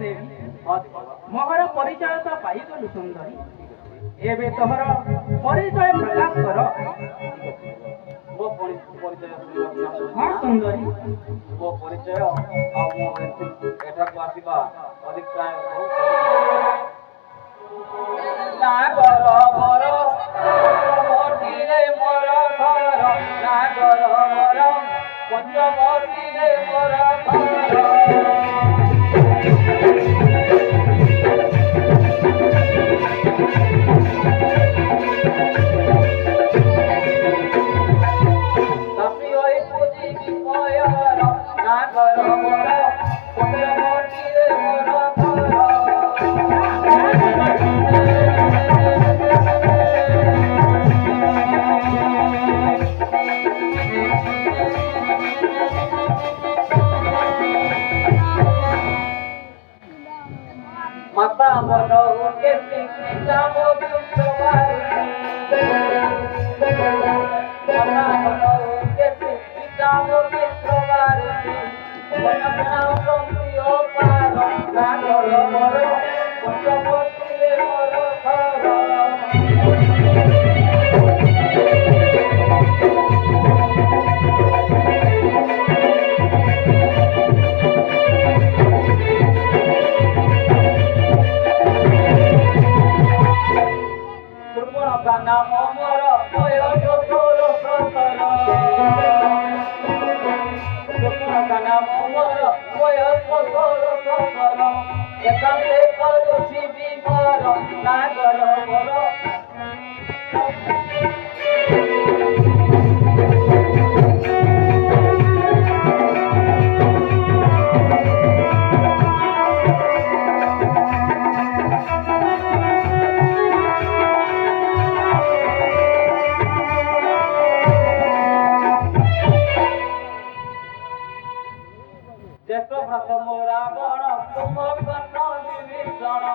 ଦେବି ମୋହର ପରିଚୟ ତ ପାଇଗଲୁ ସୁନ୍ଦରୀ, ଏବେ ତୋହର ପରିଚୟ ପ୍ରକାଶ କର। ମୋ ପରିଚୟ ହଁ ସୁନ୍ଦରୀ, ମୋ ପରିଚୟ ଆଉ ମୁଁ ଏଠାକୁ ଆସିବା ଅଭିପ୍ରାୟ ନାଗର ମୋର ପଞ୍ଚମଟିରେ ମୋର ଘର, ନାଗର ମୋର ପଞ୍ଚମଟିରେ ମୋର ଘର। Mata mono ke sita mo bisawaru, mata mono ke sita mo bisawaru, mana mana somtiyo paro, nagoro moro, pochamotile moro kharo. Namo moro moyo sotoro sotoro, namo moro moyo sotoro sotoro, ekante karu chibi moro nagoro moro. Deso bhato mora bana tumo kanna vibhishana,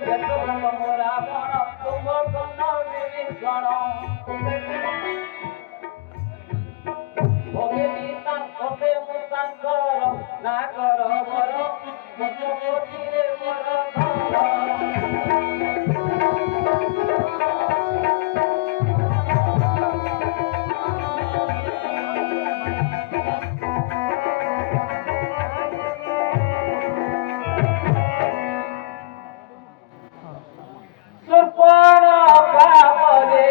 deso bhato mora bana tumo kanna vibhishana, bhogini tankote musankara nagara moro muchokotire mora khara. Surpana kamale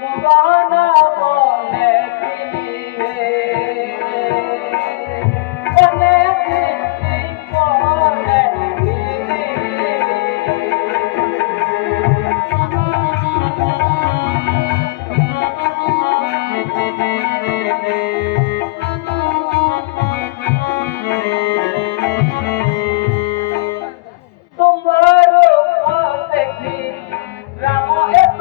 mugana bone kinive, bone kini bone kinive. Tomorrow देखी राम एक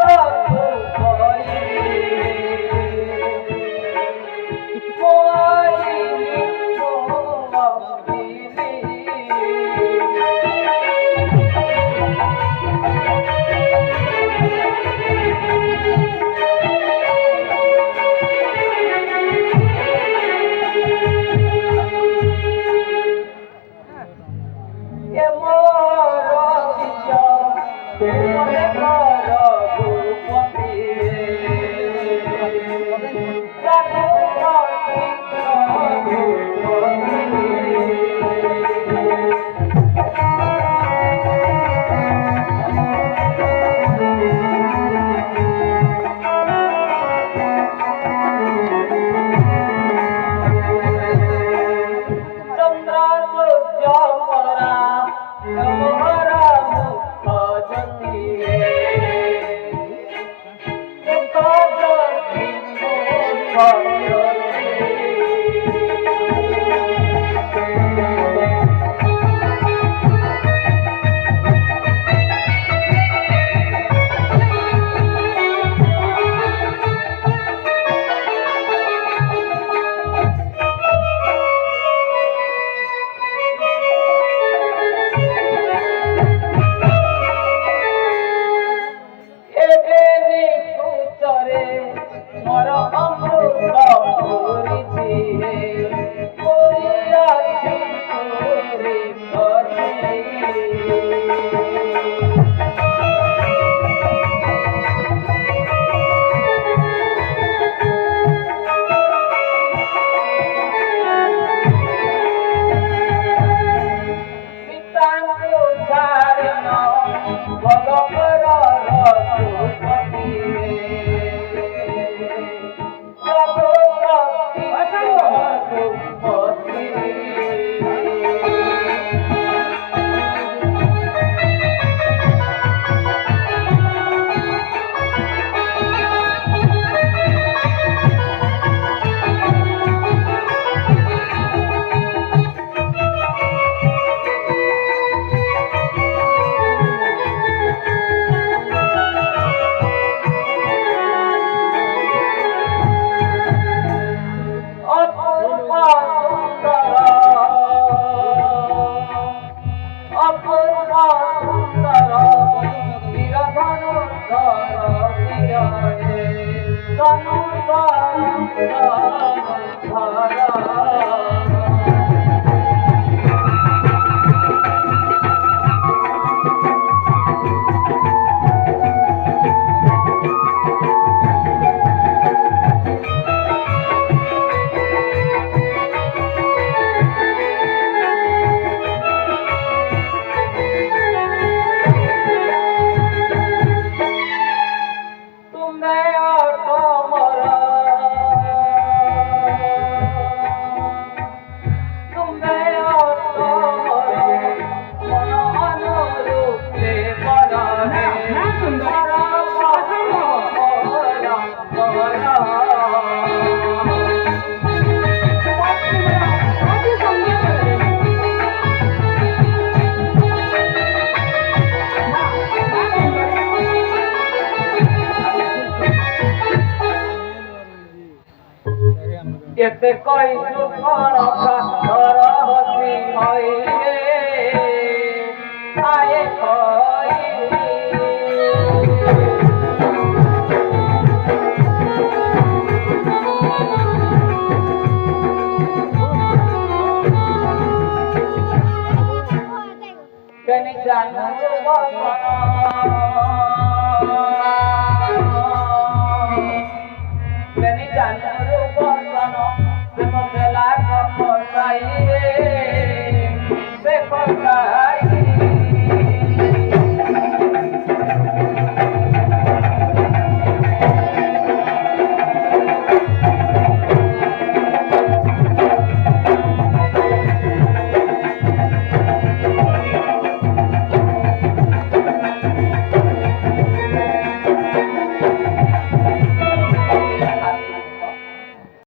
কেতে কইছু কথা ধর হসি হইলে আয়ে কই কেনে জানো কেনে জানো